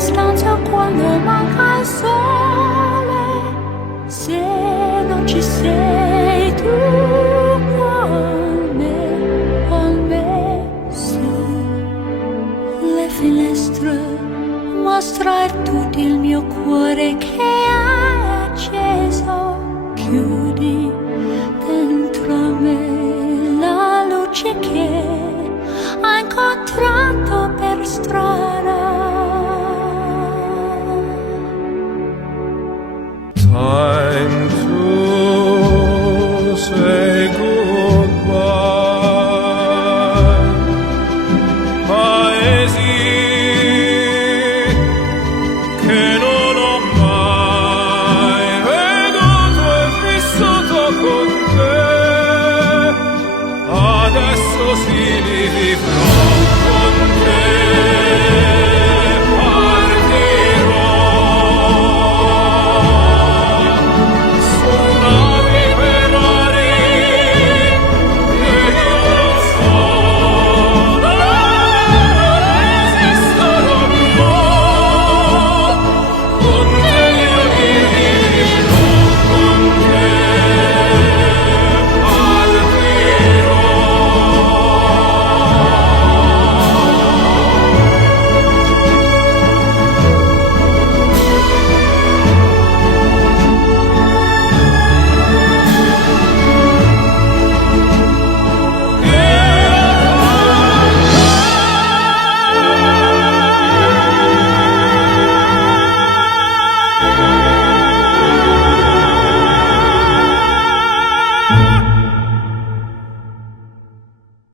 stanza quando manca il sole, se non ci sei tu con me su le finestre, mostrar tutto il mio cuore che hai acceso, chiudi dentro me la luce che ho incontrato per strada. Time to say goodbye. Paesi che non ho mai veduto e vissuto con te, adesso sì li vivrò.